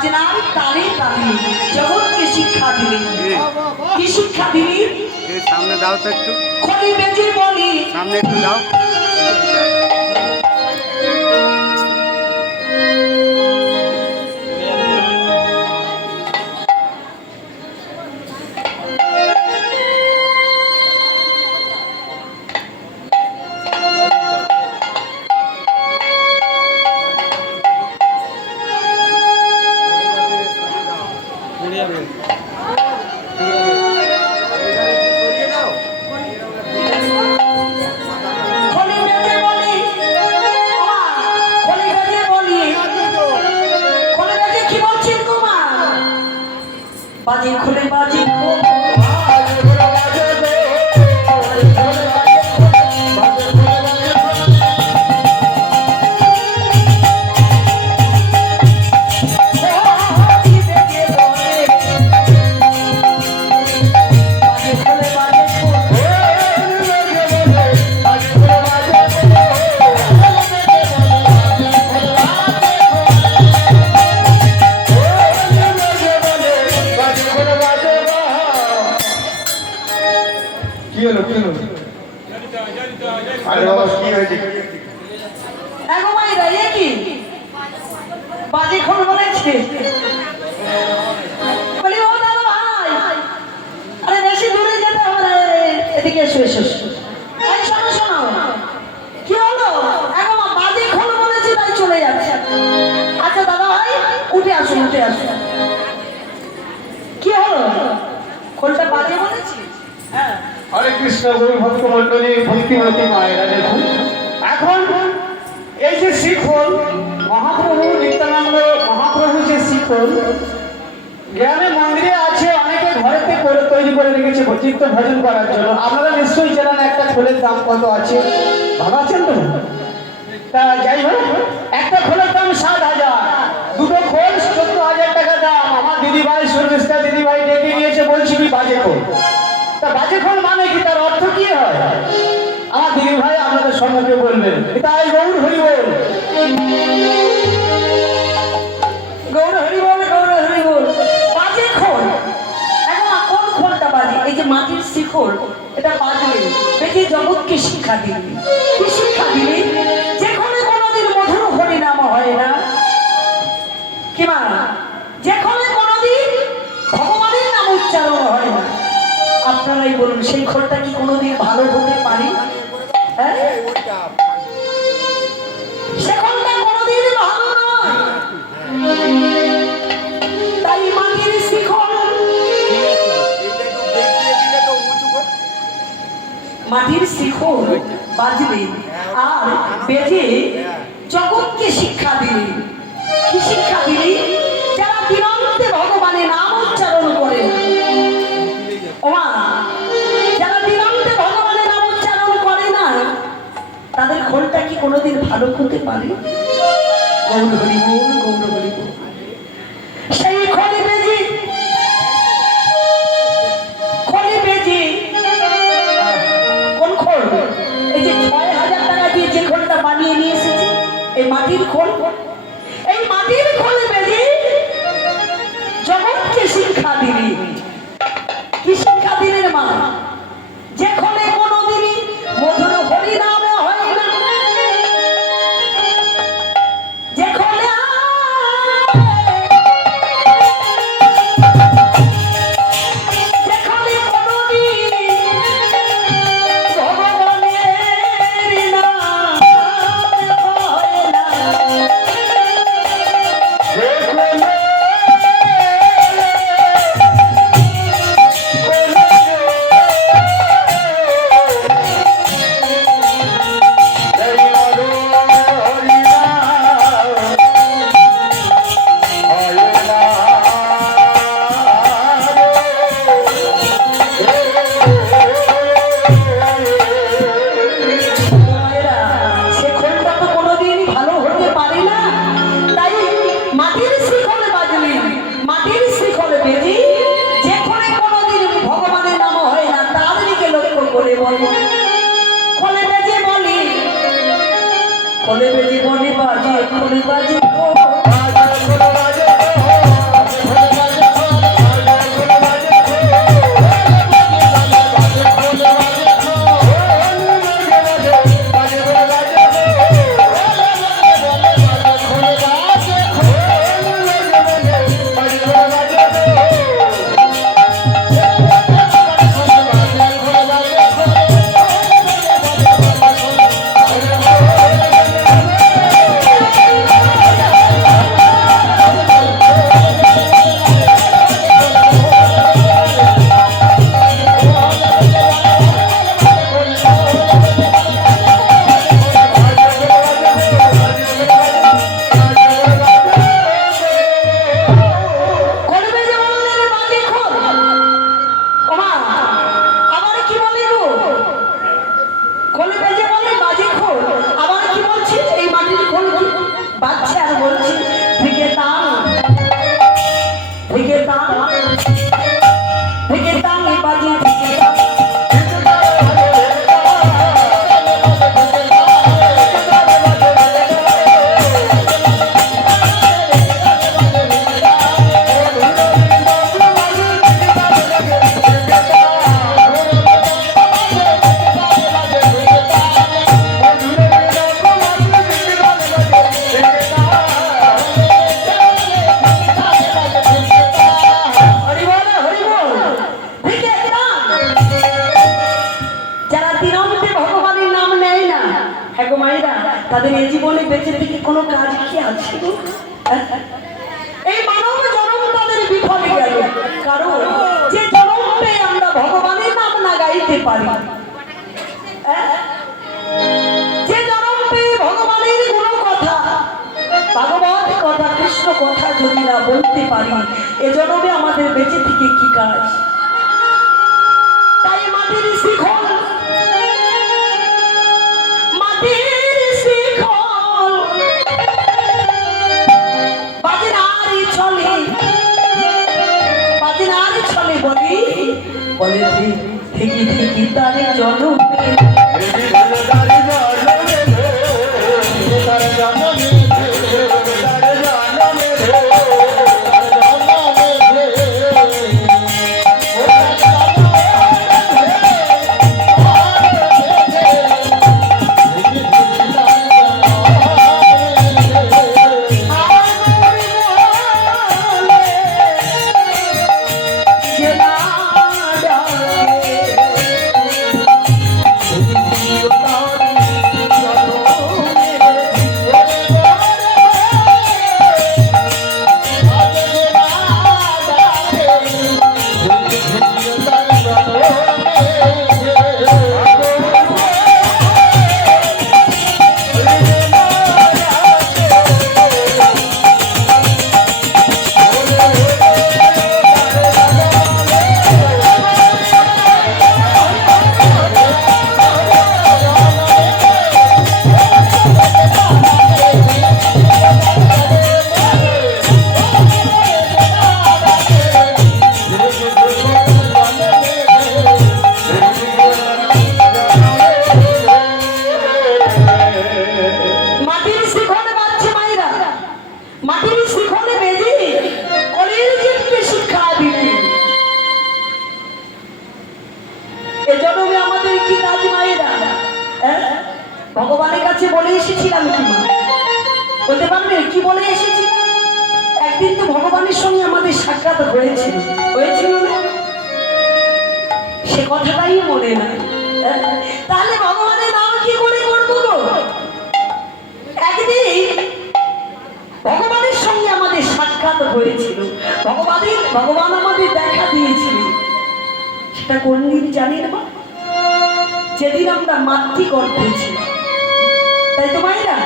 বাজনার তালে তালে জগৎকে শিক্ষা দিলেন। কি শিক্ষা দিলেন? সামনে দাও তো একটু, খলি বেজে বলি, সামনে একটু দাও। খলি বেজে বলি, খলি বেজে বলি, খলি বেজে কি বলছেন গো মা? বাজে খুলে বাজে কি হলো কি হলো? আরে বাবা কি হয়েছে? এগো মাইরা এ কি বাজে খোল বলেছে? বলি ও দাদা ভাই, আরে বেশি দূরে যেতে হবে না, এদিকে এসো এসো এসো। এই শোনো শোনো, কি হলো? এগো মা বাজে খোল বলেছে তাই চলে যাচ্ছে। আচ্ছা দাদা ভাই উঠে আসুন উঠে আসুন। কি হলো? খোলটা বাজে বলেছি? হ্যাঁ। হরে কৃষ্ণ গুরু ভক্ত মন্ডলী ভক্তিমতী মায়েরা, দেখুন এখন এই যে শিখল মহাপ্রভু নিত্যানন্দ মহাপ্রভু যে শিখল গ্রামে মন্দিরে আছে, অনেকে ঘরেতে করে তৈরি করে রেখেছে চিত্ত ভজন করার জন্য। আপনারা নিশ্চয়ই জানেন একটা খোলের দাম কত আছে, ভাবাচ্ছেন তো? তা যাই হোক, একটা খোলের দাম 7,000, দুটো খোল 14,000 টাকা দাম। আমার দিদিভাই সুরবিস্তা দিদিভাই ডেকে নিয়েছে, বলছি কি বাজে খোল। তা বাজে খোল মানে কি, তার অর্থ কি হয়? আমার দিদি ভাই আপনাদের সম্মুখে বলবেন। তাই গৌর হরি বল, গৌর হরি বল, গৌর হরি বল। বাজে খোল, এখন কোন খোলটা বাজে? এই যে মাটির শিখল, এটা বাজবে, বেজে জগৎকে শিক্ষা দিবে। কি শিক্ষা দিবে? যেখানে কোনোদিন মধুর হরি নাম হয় না, কি মা, যেখানে কোনোদিন ভগবানের নাম উচ্চারণ হয় না, আপনারাই বলুন সেই খোলটা কি কোনোদিন ভালো হতে পারে? হ্যাঁ, সে খোলটা কোনোদিন ভালো নয়। তাই মাটির শিখল, মাটির শিখল বাজবে আর বেজে জগৎকে শিক্ষা দিলে। কি শিক্ষা দিলে? যারা দিনন্তে ভগবানের নাম উচ্চারণ করে, ওমা যারা দিনন্তে ভগবানের নাম উচ্চারণ করে না, তাদের খোলটা কি কোনোদিন ভালো হতে পারে? গৌর হরি বল, গৌর হরি বল। সেই খলি বেজে, খলি বেজে কোন খোল? এই যে 6,000 টাকা দিয়ে যে খোলটা বানিয়ে নিয়ে এসেছি, এই মাটির খোল, এই মাটির খোলে বেজে জগৎকে শিক্ষা দিলি। কি শিক্ষা দিলেন মা? যে খোলে কোনোদিনই মধুর হরি নামে হয় না, যে খোলে গো মায়েরা, তাদের এই জীবনে বেঁচে থেকে কোনো কাজ কি আছে গো? এই মানব জন্ম তাদের বিফলে গেল, কারণ যে জন্ম পেয়ে আমরা ভগবানের নাম না গাইতে পারি, যে জন্ম পেয়ে ভগবানের কোনো কথা, ভাগবত কথা, কৃষ্ণ কথা যদি না বলতে পারি, এ জন্মে আমাদের বেঁচে থেকে কি কাজ? তাই মাটির শিখল, মাটির শিখল বাজনারি ছলে, বাজনারি ছলে বলি বলে থেকে থেকে তার জন্মে ভগবানের কাছে বলে এসেছিলাম কি মা? বলতে পারবে কি বলে এসেছি? একদিন তো ভগবানের সঙ্গে আমাদের সাক্ষাৎ হয়েছিল, হয়েছিল না? সে কথাটাই মনে নাই। তাহলে ভগবানের নাম কি করে করবো গো? একদিন ভগবানের সঙ্গে আমাদের সাক্ষাৎ হয়েছিল, ভগবান আমাদের দেখা দিয়েছিল। সেটা কোন দিন জানি না, যেদিন আমরা মাতৃগর্ভে ছিলাম, তাই তো মায়েরা?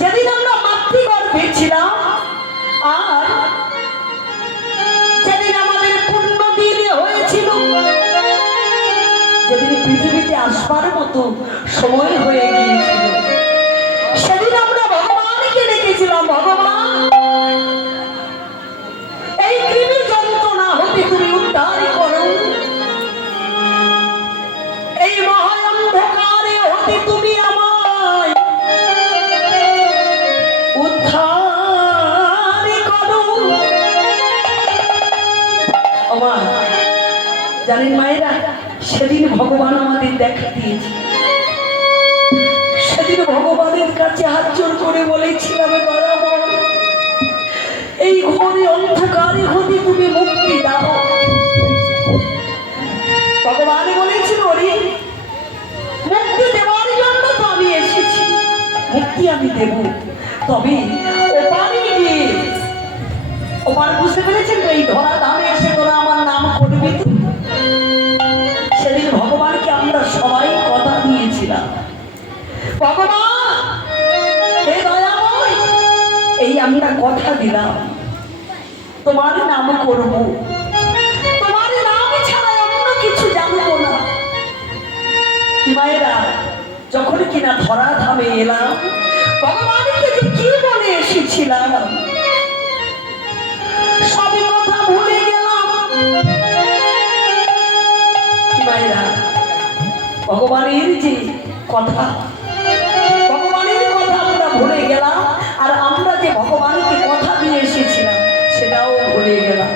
যেদিন আমরা মাতৃগর্ভে ছিলাম, আর যেদিন আমাদের পূর্ণ দিন হয়েছিল, যেদিন পৃথিবীতে আসবার মতো সময় হয়ে গিয়েছিল, সেদিন আমরা ভগবানকে ডেকেছিলাম, ভগবান এই কৃমি যন্ত্রণা হতে তুমি উদ্ধার করো, এই মহা অন্ধকারে হতে তুমি আমায় উদ্ধার করো। জানেন মায়েরা, সেদিন ভগবান আমাদের দেখা দিয়েছে। সেদিন ভগবানের কাছে হাত জোর করে বলেছিলাম, এই ঘরে অন্ধকারে হতে তুমি মুক্তি দাও। ভগবান বলেছিল, মুক্তি দেওয়ার জন্য তো আমি এসেছি, মুক্তি আমি দেব, তবে ওপারে গিয়ে, ওপার বুঝতে পেরেছেন তো? এই ধরা ধামে এসে তোরা আমার নাম করবি। সেদিন ভগবানকে আমরা সবাই কথা দিয়েছিলাম, ভগবান হে দয়াময়, এই আমরা কথা দিলাম তোমার নাম করব, তোমার নাম ছাড়া অন্য কিছু জানবো না। কি মায়েরা, যখন কিনা ধরা ধামে এলাম, ভগবানকে যে কি বলে এসেছিলাম সবই কথা ভুলে গেলাম। কি মায়েরা, ভগবানের যে কথা, ভগবানের কথা আমরা ভুলে গেলাম, আর আমরা যে ভগবানকে কথা দিয়ে এসেছিলাম সেটাও ভুলে গেলাম।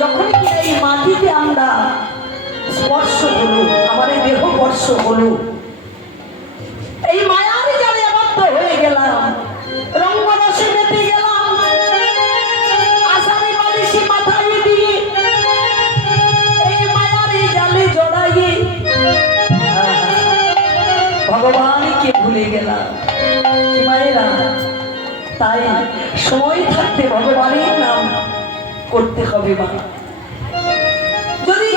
যখন কি এই মাটিতে আমরা স্পর্শ হলো, আমাদের দেহ স্পর্শ হলো, এই মায়ার জালে আবদ্ধ হয়ে গেলাম, রঙ্গরসে মেতে গেলাম, আষাঢ়ে বালিশে মাথায় দিয়ে এই মায়ার জালে জড়াইয়ে ভুলে গেলাম। কি মায়েরা, তাই সময় থাকতে ভগবানের নাম করতে হবে মা। যদি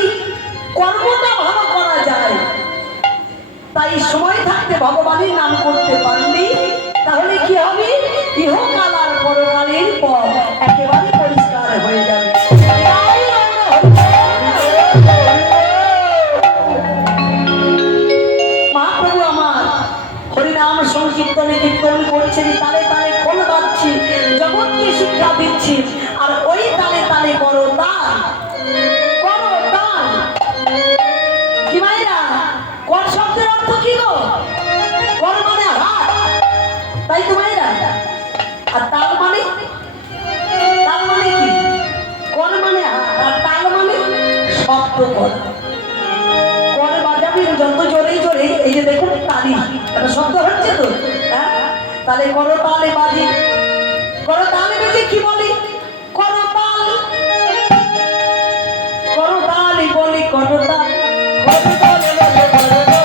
কর্মটা ভালো করা যায়, তাই সময় থাকতে ভগবানের নাম করতে পারলি তাহলে কি হবে, ইহকাল আর পরকালের পর একেবারে পরিষ্কার হয়ে যাবে। মহাপ্রভু আমার হরিনাম সংকীর্তনে কীর্তন করছেন, তালে তালে খোল বাজছি, জগৎকে শিক্ষা দিচ্ছি, আর ওই তালে তালে করো তাল, করো তাল। কি মায়েরা, কর শব্দের অর্থ কি গো? কর মানে হাত, তাই তো মায়েরা। আর তাল মানে, তাল মানে কি? কর মানে হাত, আর তাল মানে শব্দ করা। কর বাজাবেন যত জোরে জোরে, এই যে দেখুন তালি, একটা শব্দ হচ্ছে তো, হ্যাঁ? তাহলে করো তালে বাজি, করো তালে বেজে কি বলি? করো তাল, করো তালি বলি, করো তাল, করো তালে বাজে, করো তাল।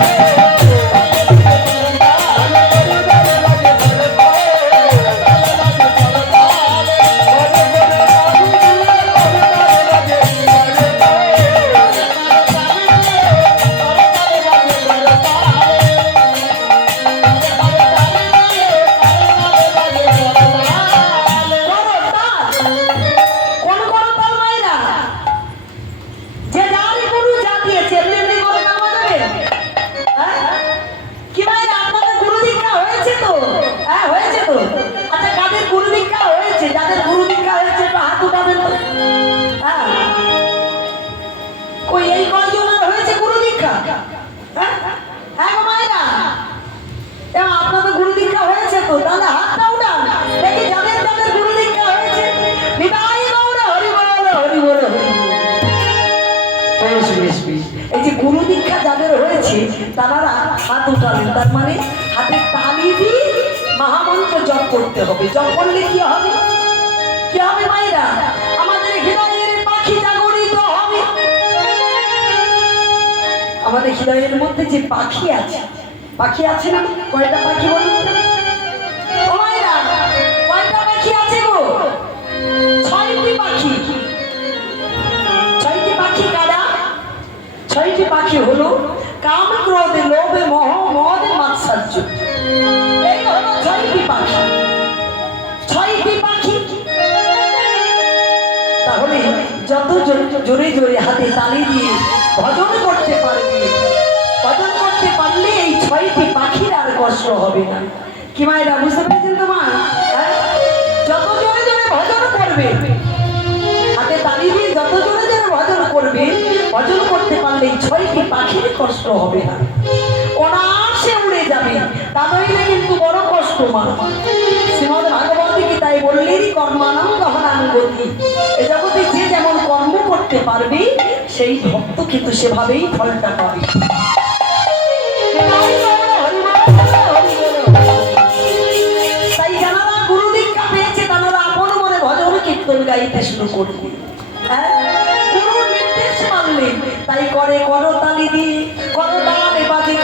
এই যে গুরু দীক্ষা যাদের হয়েছে তারা হাত উঠালেন, তার মানে হাতে তালি দিয়ে মহামন্ত্র জপ করতে হবে। জপ করলে কি হবে? কি হবে মায়েরা? আমাদের হৃদয়ের পাখি জাগরিত হবে। আমাদের হৃদয়ের মধ্যে যে পাখি আছে, পাখি আছে না? কয়টা পাখি বলুন ও মায়েরা, কয়টা পাখি আছে গো? 6টি পাখি। 6টি পাখি কারা? 6টি পাখি হলো কাম, ক্রোধ, লোভ, মোহ, মদ, মাৎসর্য। এই হলো 6টি পাখি। 6টি পাখি। তাহলে যত জোরে জোরে হাতে তালি দিয়ে ভজন করতে পারবে, ভজন করতে পারলে এই 6টি পাখির আর কষ্ট হবে না। কি মায়েরা, বুঝতে পেরেছেন তো মা? যত জোরে জোরে ভজন করবে, হাতে তালি দিয়ে যত জোরে জোরে ভজন করবে, ভজন করতে পারলে এই 6টি পাখির কষ্ট হবে না, অনায়াসে উড়ে যাবে। তা নইলে কিন্তু বড় কষ্ট মা। শ্রীমদ ভাগবত গীতায় বললেন, কর্মাণং গহনাং গতি। এ জগতে যে যেমন কর্ম করতে পারবে সেই ভক্ত কিন্তু সেভাবেই ফলটা পাবে। তাই যারা গুরু দীক্ষা পেয়েছে তারা আপন মনে ভজন কীর্তন গাইতে শুরু করবে। গুরুর নির্দেশ মানলেন, তাই করে করতালি দিয়ে, করতালে বাজে,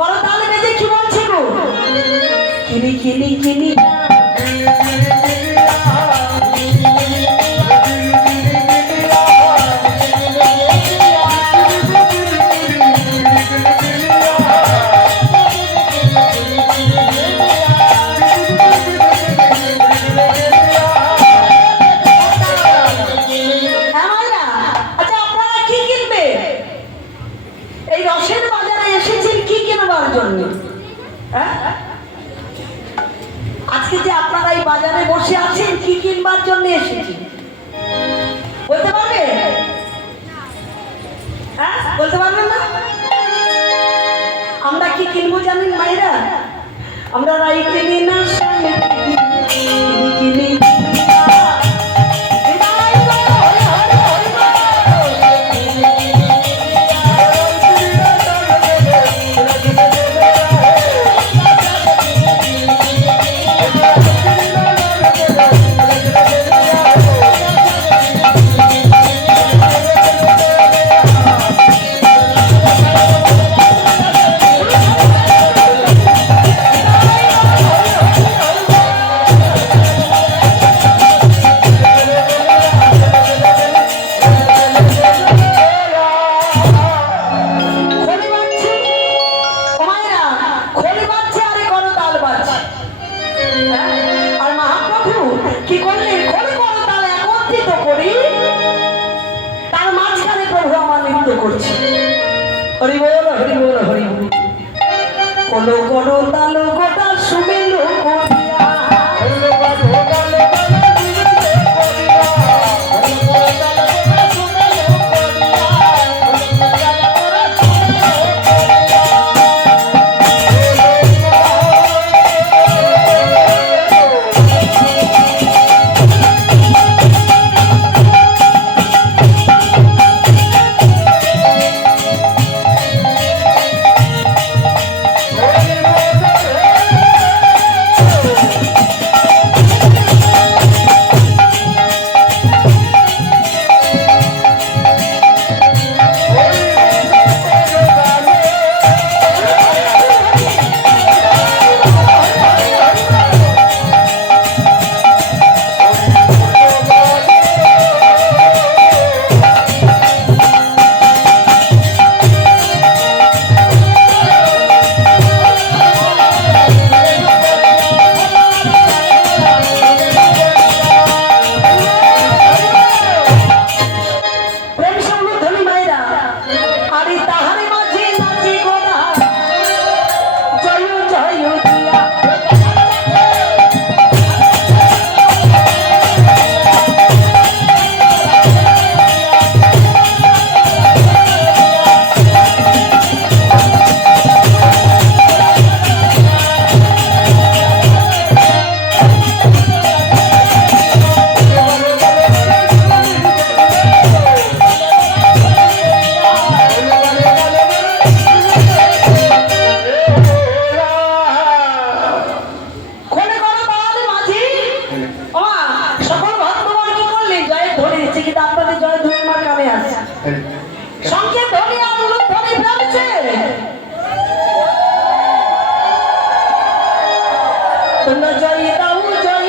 করতালে বেজে কি বলছে গো? কিনি কিনি কিনি বলতে পারবেন না? আমরা কি কিনবো জানেন মায়েরা? আমরা রাই কিনি না স্বামী কিনি হরি বল হরি বল হরি বল কোলো কোলো তালো গোটা সুমিলো কোটিয়া কোলো কোলো তালো গোটা সুমিলো সংকেত ধ্বনি আর উলুধ্বনি প্রামছে তোমরা জয় দাও জয়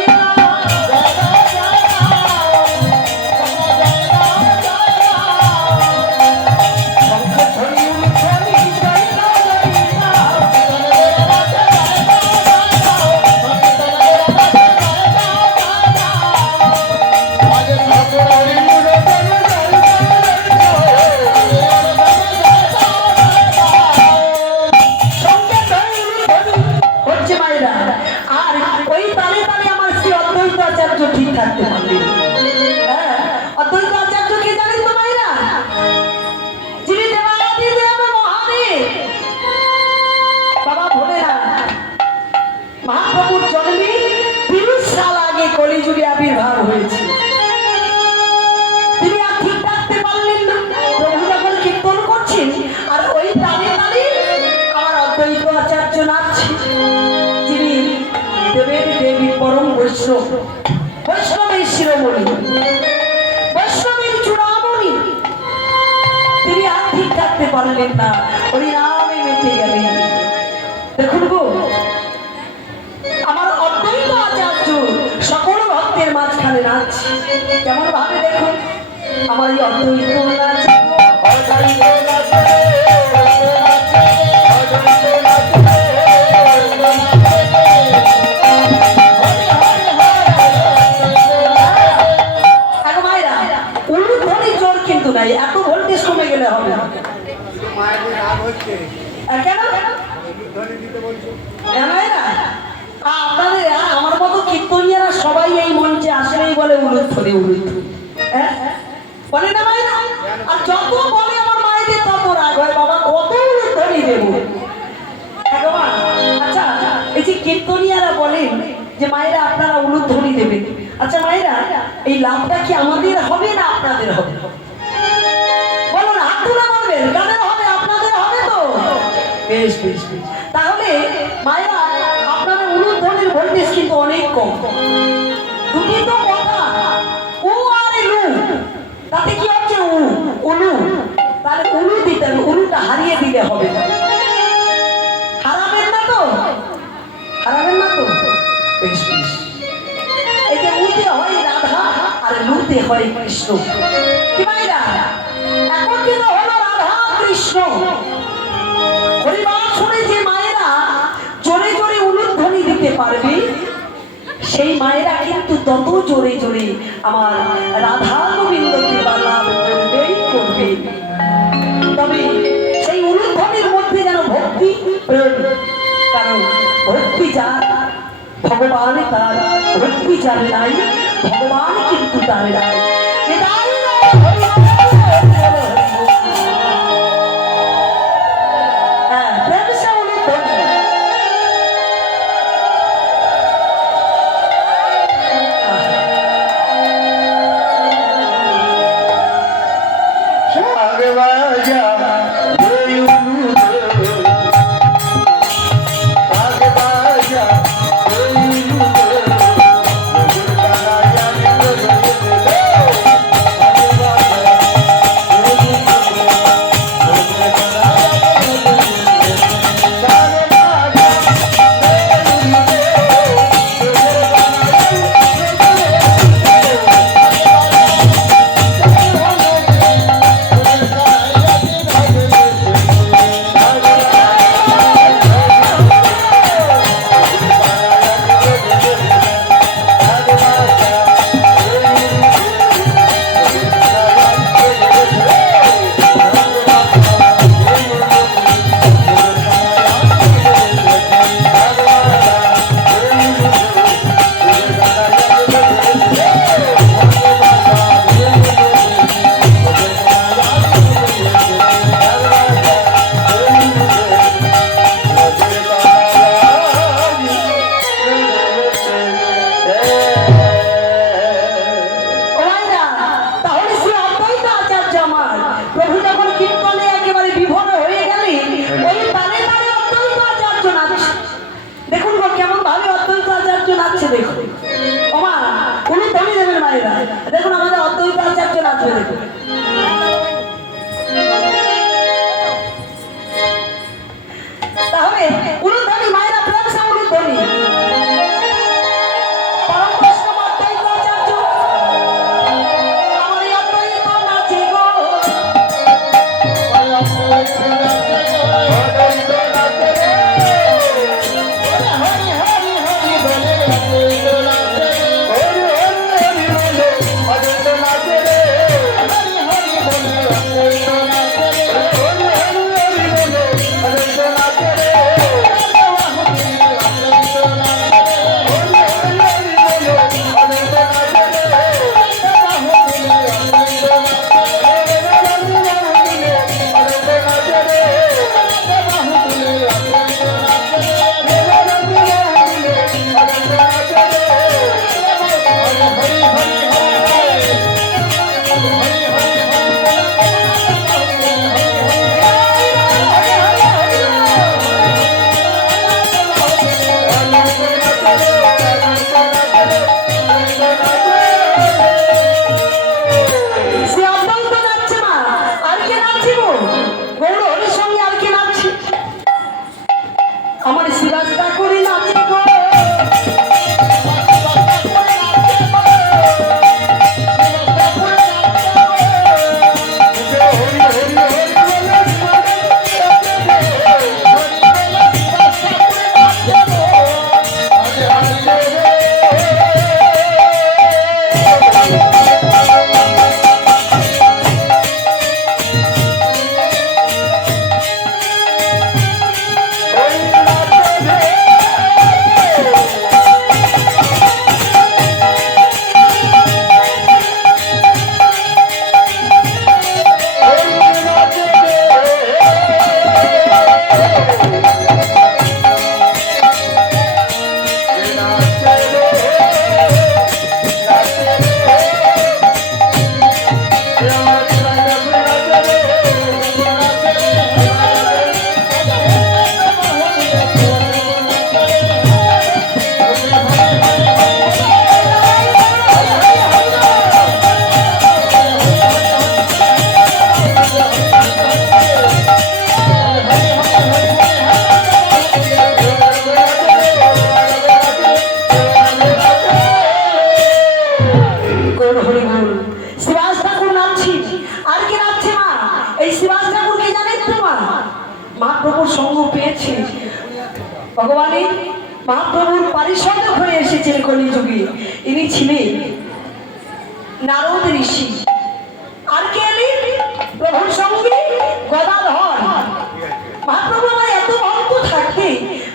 ঠিক থাকতে পারবে। অদ্বৈত আচার্য কি জানেন তো মায়েরা? যিনি দেবাদি দেব মহাদেব বাবা ভোলেনাথ মহাপ্রভুর জন্মে 30 সাল আগে কলিযুগে আবির্ভাব হয়েছে। তিনি আর ঠিক থাকতে পারলেন না, প্রভু যখন কীর্তন করছেন আর ওই তালে তালে আমার অদ্বৈত আচার্য নাচছে, যিনি দেবের দেবী পরম বৈষ্ণব, বৈষ্ণবের শিরোমণি, বৈষ্ণবের চূড়ামণি, তিনি আর ঠিক থাকতে পারলেন না, ওই নামে মেতে গেলেন। দেখুন গো আমার অদ্বৈত আচার্য সকল ভক্তের মাঝখানে নাচছে, কেমন ভাবে দেখুন আমার এই অদ্বৈত নাচ কিন্তু নাই, এত ভোল্টেজ কমে গেলে হবে না। কেন আপনাদের আমার মতো কীর্তনিয়ারা সবাই এই মঞ্চে আসলেই বলে উলুধ্বনি উলুধ্বনি, হ্যাঁ বলে না মায়েরা? আর যত বলে আমার মায়েদের তত রাগ কীর্তনিয়ারা বলেন যে মায়েরা আপনারা উলুধ্বনি দেবেন। আচ্ছা মায়েরা, এই লাভটা কি আমাদের হবে না আপনাদের হবে? বলুন, হাত তুলে বলবেন কাদের হবে? আপনাদের হবে তো? বেশ বেশ বেশ। তাহলে মায়েরা আপনাদের উলুধ্বনির ভোল্টেজ কিন্তু অনেক কম। দুটি তো কথা, উ আর লু, তাতে কি হচ্ছে? উলু। তাহলে উলু দিতে হবে, উলুটা হারিয়ে দিলে হবে না। হারাবেন না তো? হারাবেন না তো? বেশ বেশ। এই যে উতে হয় রাধা আর লুতে হয় কৃষ্ণ। কি মায়েরা, এখন কিন্তু হলো রাধা কৃষ্ণ। হরিবাস শুনে যে মায়েরা জোরে জোরে উলুধ্বনি দিতে পারবে, সেই মায়েরা কিন্তু তত জোরে জোরে আমার রাধা গোবিন্দকে লাভ করবেই করবে। তবে সেই উলুধ্বনির মধ্যে যেন ভক্তি প্রেম, কারণ ভক্তি যার ভগবান তার, ভক্তি যার নাই ভগবান কিন্তু তার নাই। হ্যাঁ, প্রেম সে উলুধ্বনি। দেখুন আমাদের অদ্বৈত আচার্য নাচবে, দেখুন। তাহলে উলুধ্বনি মায়েরা প্রেম সে উলুধ্বনি। পরম বৈষ্ণব অদ্বৈত আচার্য আমার অদ্বৈত নাচে গো, মহাপ্রভুর সঙ্গ পেয়েছে। ভগবানের মহাপ্রভুর পারিষদক হয়ে এসেছেন কলিযুগে। ইনি ছিলেন নারদ ঋষি। আর কে এলেন প্রভুর সঙ্গে? গদাধর। মহাপ্রভু আমার এত ভক্ত থাকতে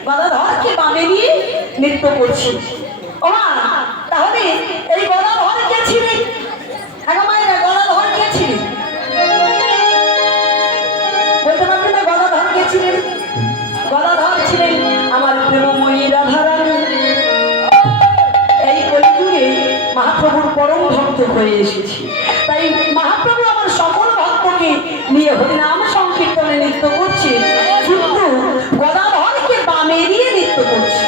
গদাধরকে বামে নিয়ে নৃত্য করছে। ও মা, তাহলে এই গদাধর কে ছিলেন? এখন মায়েরা গদাধর কে ছিলেন বলতে পারবেন না? গদাধর কে ছিলেন? গদাধর ছিলেন আমার প্রেমময়ী রাধারানী। এই কলিযুগে মহাপ্রভুর পরম ভক্ত হয়ে এসেছি। তাই মহাপ্রভু আমার সকল ভক্তকে নিয়ে হরিনাম সংকীর্তনে নৃত্য করছে, কিন্তু গদাধরকে বামে নিয়ে নৃত্য করছে।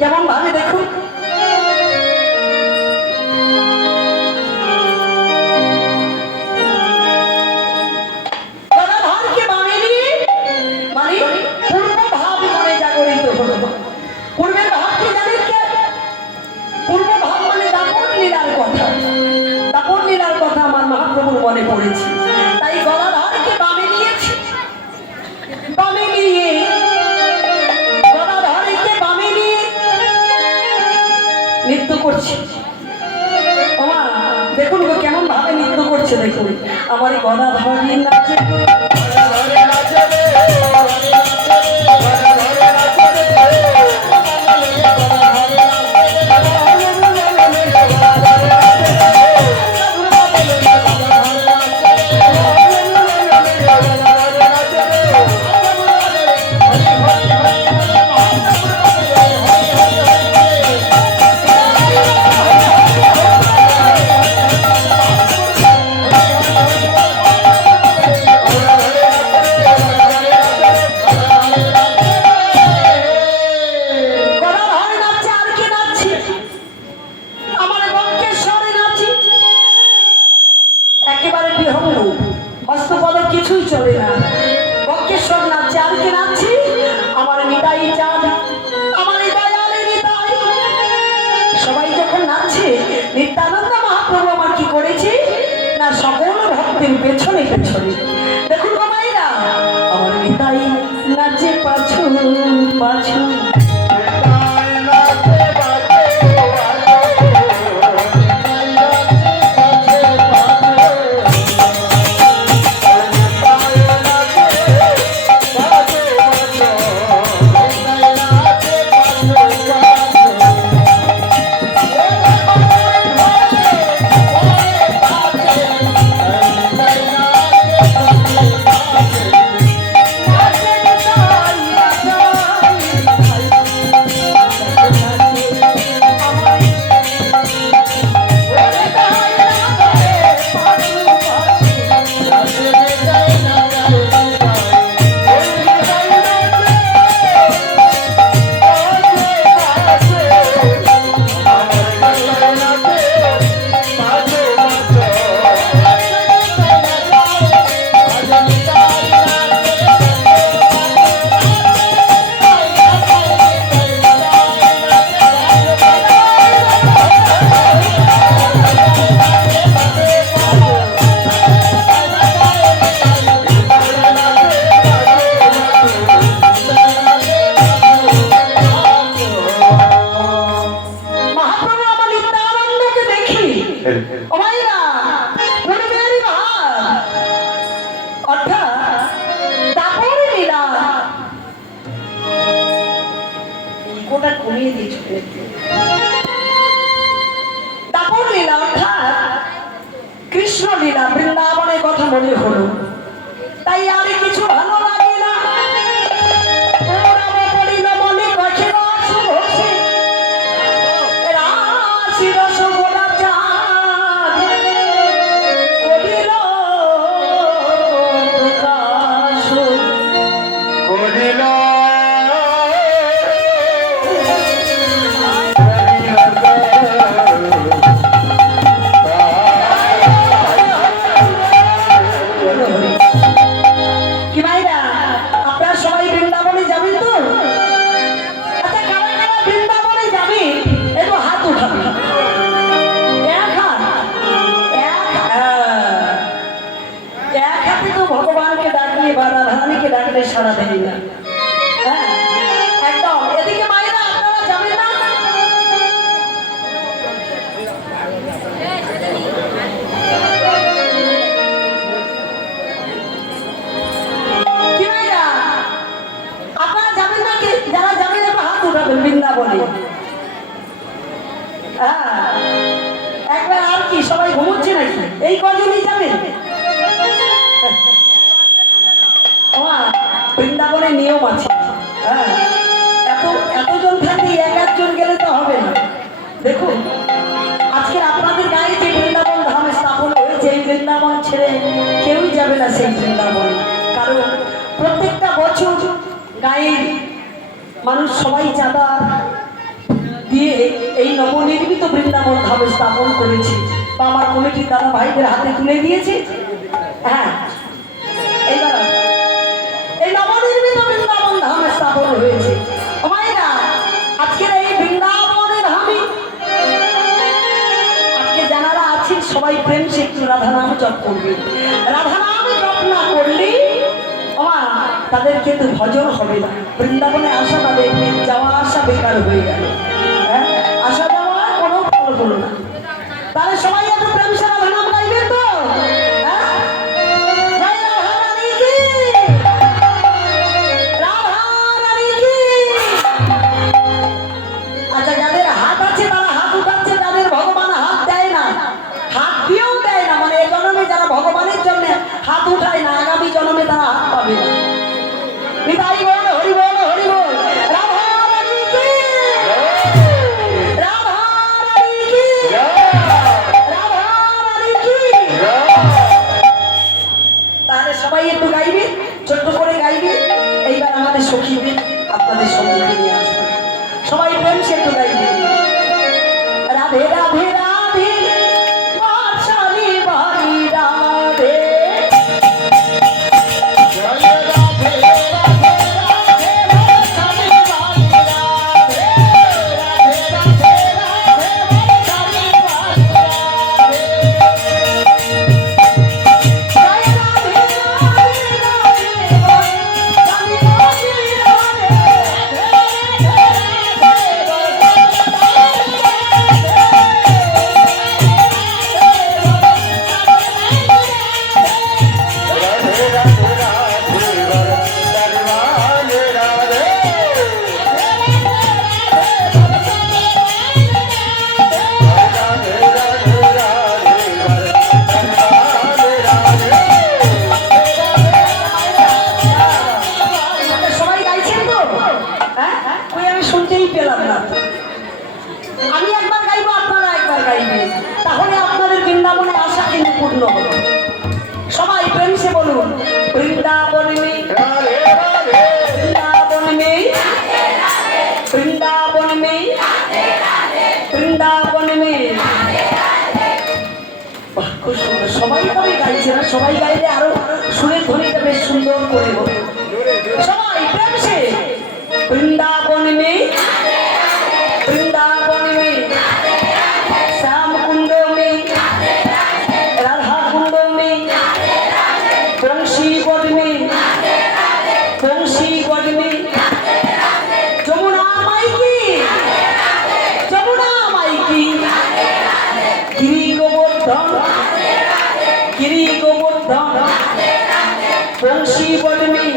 কেমন ভাবে দেখুন। গদাধরকে বামে নিয়ে মানে পূর্ব ভাব মনে জাগরিত হলো। পূর্বের ভাবকে জানেন কে? পূর্ব ভাব মানে দাপর লীলার কথা। দাপর লীলার কথা আমার মহাপ্রভুর মনে পড়েছে। তাই গদাধরকে বামে নিয়েছি। বামে নিয়ে গদাধরকে বামে নিয়ে নৃত্য করছে। ওমা দেখুন গো কেমন ভাবে নৃত্য করছে। দেখুন আমার এই গদাধরের নাচে একেবারে বিহঙ্গ, হস্তপদ কিছুই চলে না। বক্রেশ্বর নাচছে, আর কে নাচছি? আমার নিতাই চাঁদ, আমার দয়ালে নিতাই। সবাই যখন নাচছে, নিত্যানন্দ মহাপ্রভু আমার কি করেছে না সকল ভক্তের পেছনে পেছনে দেখুন গো মায়েরা, আমার নিতাই নাচে পাছু পাছু। কৃষ্ণ লীলা বৃন্দাবনের কথা মনে হলো, তাই আর কিছু ভালো লাগে না। মনে কাছে রাশি রসগোলা চাঁদ করিল প্রকাশ করিল। রাধারানীকে ডাকলে সারা দেয় না। হ্যাঁ একদম। এদিকে মায়েরা আপনারা যাবেন না? কি মায়েরা আপনারা যাবেন না? কি যারা যাবেন একটু হাত উঠাবেন বৃন্দাবনে। হ্যাঁ একবার আর কি সবাই ঘুমোচ্ছে নাকি? এই কজনই যাবেন? বৃন্দাবনে নিয়ম আছে। হ্যাঁ এতজন থাকতে একজন গেলে তো হবে না। দেখুন আজকে আপনাদের গায়ে যে বৃন্দাবন ধামে স্থাপন হয়েছে, এই বৃন্দাবন ছেড়ে কেউই যাবে না সেই বৃন্দাবন। কারণ প্রত্যেকটা বছর গায়ের মানুষ সবাই চাঁদা দিয়ে এই নবনির্মিত বৃন্দাবন ধামে স্থাপন করেছে বা আমার কমিটির দাদা ভাইদের হাতে তুলে দিয়েছে। হ্যাঁ এইবার এই নবনির্মিত বৃন্দাবন ধামে স্থাপন হয়েছে। মায়েরা আজকের এই বৃন্দাবনের ধামে আজকে যারা আছেন সবাই প্রেম সে একটু রাধা নাম জপ করবে। রাধা নাম জপ না করলে তাদের কিন্তু ভজন হবে না। বৃন্দাবনে আসা তাদের যাওয়া আসা বেকার হয়ে গেল। হ্যাঁ আসা যাওয়া কোনো ফল হলো না। তাহলে সবাই একটু প্রেম সে রাধা নাম গাইবেন তো? হ্যাঁ জয় রাধা রানী কি, রাধা রানী কি। আচ্ছা যাদের হাত আছে তারা হাত উঠাচ্ছে, যাদের ভগবান হাত দেয় না, হাত দিয়েও দেয় না, মানে এই জন্মে যারা ভগবানের জন্য হাত উঠায় না, আগামী জন্মে তারা হাত পাবে না। নিতাই বল হরি বল হরি বল। রাধা রানী কি, রাধা রানী কি, রাধা রানী কি। তাহলে সবাই একটু গাইবে, ছোট্ট করে গাইবে। এইবার আমাদের সখীদের আপনাদের সম্মুখে নিয়ে আসবে। সবাই প্রেম সে একটু গাইবে। রাধে রাধে রাধে বাঁশালি বাড়ি রাধে। আমি একবার গাইবো, আপনারা একবার গাইবেন, তাহলে আপনাদের বৃন্দাবনে আসা কিন্তু পূর্ণ হবে। সবাই প্রেম সে বলুন বৃন্দাবন মে, বৃন্দাবন মে, বৃন্দাবন মে, বৃন্দাবন মে। বাহ, খুব সুন্দর। সবাই তবে গাইছে না, সবাই গাইলে আরো সুরের ধ্বনিটা বেশ সুন্দর করে হবে। সবাই প্রেম সে বৃন্দাবন মে, वृंदावन में, श्याम कुंड में, राधा कुंड में, बंशी वन में, बंशी वन में, जमुना माई की, जमुना माई की, गिरी गोवर्धन, गिरी गोवर्धन, बंशी वन में,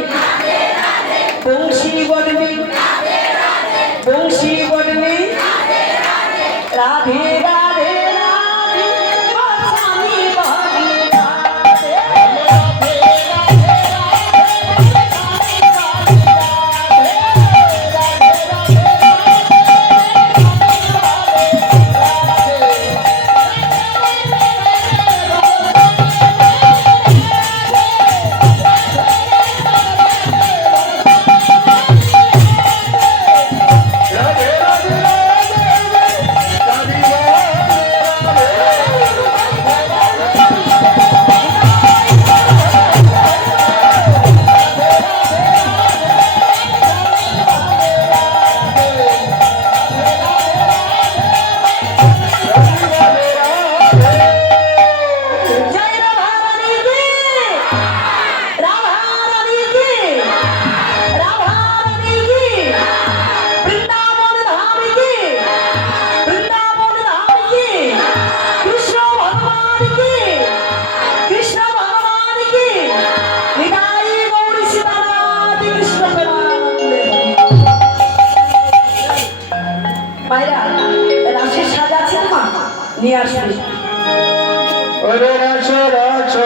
নিয়ে আসবে। ওরে রাচো রাচো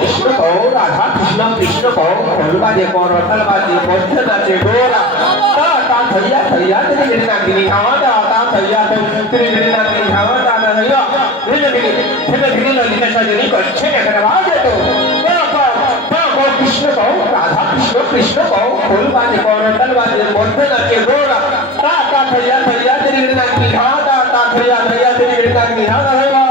কৃষ্ণ কৌ রাধা কৃষ্ণ কৃষ্ণ কৌ ফলবাদে করথলবাদে মধ্যে নাচে গোরা তা তা থইয়া থইয়া তেরি গিরি নাগিনি হাওয়া তা তা থইয়া তেরি গিরি নাগিনি হাওয়া তা তা থইয়া ধীরে ধীরে ললিতা সজনী করছে এখানে বাজে তো কৃষ্ণ কৌ রাধা কৃষ্ণ কৃষ্ণ কৌ ফলবাদে করথলবাদে মধ্যে নাচে গোরা তা তা থইয়া থইয়া তেরি গিরি নাগিনি হাওয়া তা তা থইয়া থইয়া তেরি গিরি নাগিনি হাওয়া তা থইয়া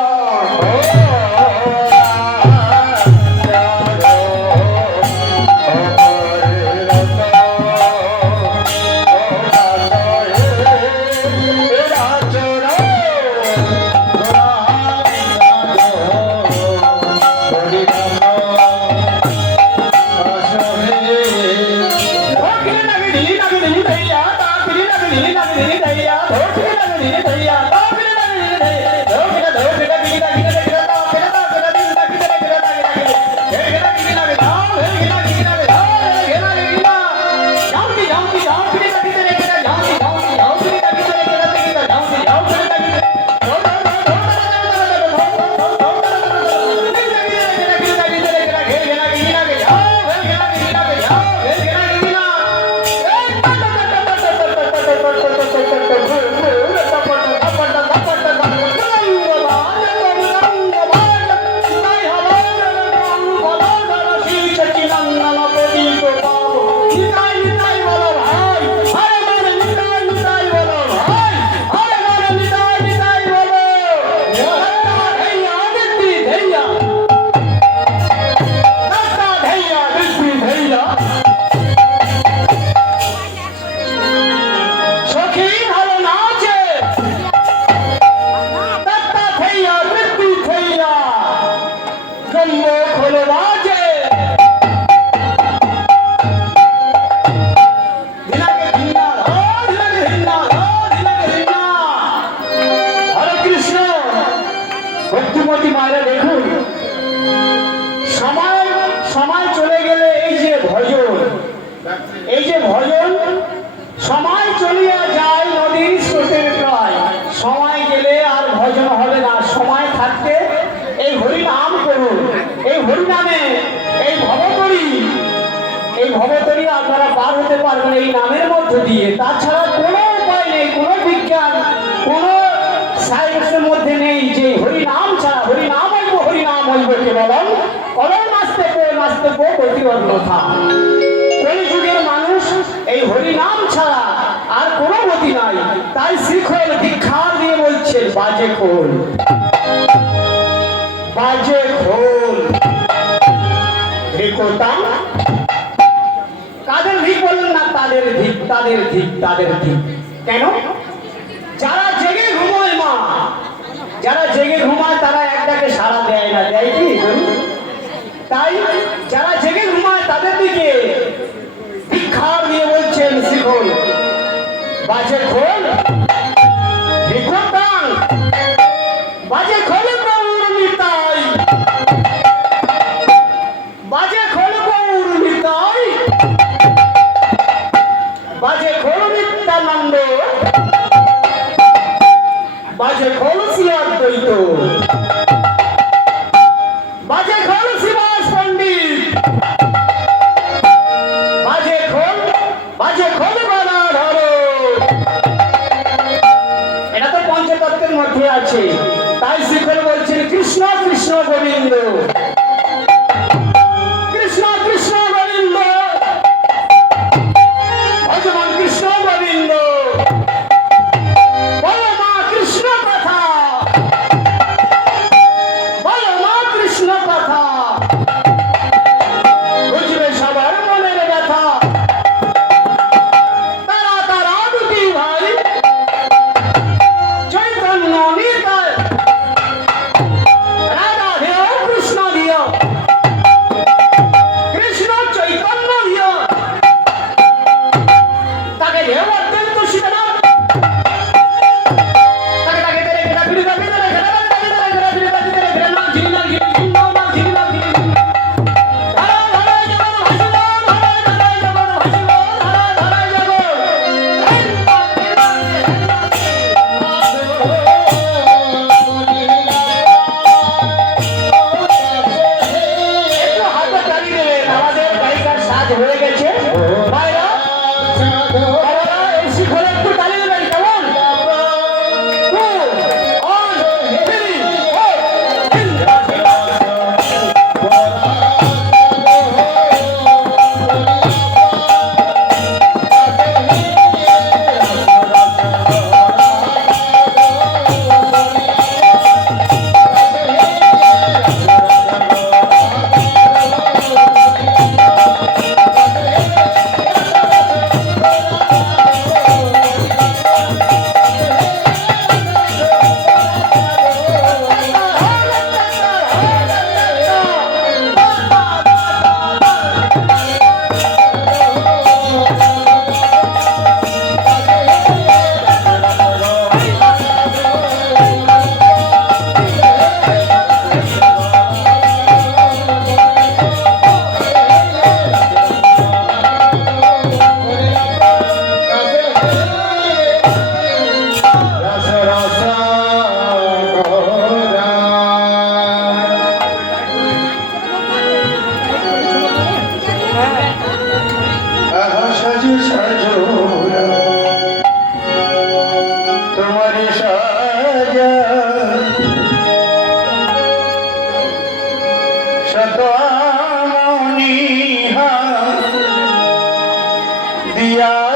আপনারা পার হতে পারবেন এই নামের মধ্য দিয়ে, তাছাড়া কোনো উপায় নেই, কোনো বিজ্ঞান, কোনো সায়েন্সের মধ্যে নেই যে হরি নাম ছাড়া হরি নাম হইব কেবলম অলম নাস্তে পো গতি অন্যথা। কলিযুগের মানুষ এই হরি নাম ছাড়া আর কোনো গতি নাই। তাই শিখল দীক্ষা দিয়ে বলছে বাজে খোল ধিকোতাম। কাদের ধিক বললেন না, তাদের ধিক। কেন? যারা জেগে ঘুমোয় মা যারা জেগে ঘুমায় তারা একটাকে সাড়া দেয় না, দেয় কি বলুন? তাই যারা জেগে ঘুমায় তাদের দিকে ভিক্ষার দিয়ে বলছেন শিখুন, বাজে খোল ভিক্ষুক দান, বাজে খোল গৌর নিতাই, বাজে খোল গৌর নিতাই, বাজে খোল নিত্যানন্দ, বাজে খোল শিয়াদ্বৈত, বাজে খোল শিবাস পণ্ডিত, বাজে খোল গদাধর। এটা তো পঞ্চতত্ত্বের মধ্যে আছে। তাই শিখর বলছেন কৃষ্ণ কৃষ্ণ গোবিন্দ, কৃষ্ণ কৃষ্ণ গোবিন্দ, ভগবান কৃষ্ণ গোবিন্দ, বলো মা কৃষ্ণ কথা, বলো মা কৃষ্ণ কথা, বুঝবে সবার মনের ব্যথা। তারা তারা দুটি ভাই চৈতন্য নিতাই, রাধা দেও কৃষ্ণ দিও, কৃষ্ণ চৈতন্য দিও, তাকে দেব অত্যন্ত শীতলা, তাকে তাকে তেরে গেলা বিড়িদা বিড়িদা গেলা তাকে তেরে গেলা বিড়িদা বিড়িদা গেলা নাম ঝিলনা ঝিলনা নাম ঝিলনা ঝিলনা ধারা ধারা জগৎ ভাসিল, ধারা ধারা জগৎ ভাসিল, ধারা ধারা একটু হাতে তালি দেবেন। আমাদের গায়িকার সাজ হয়ে গেছে। ভাইরা, বাবারা, এই শিখরে একটু তালি দেবেন, কেমন? 2, 1, 3, দিয়া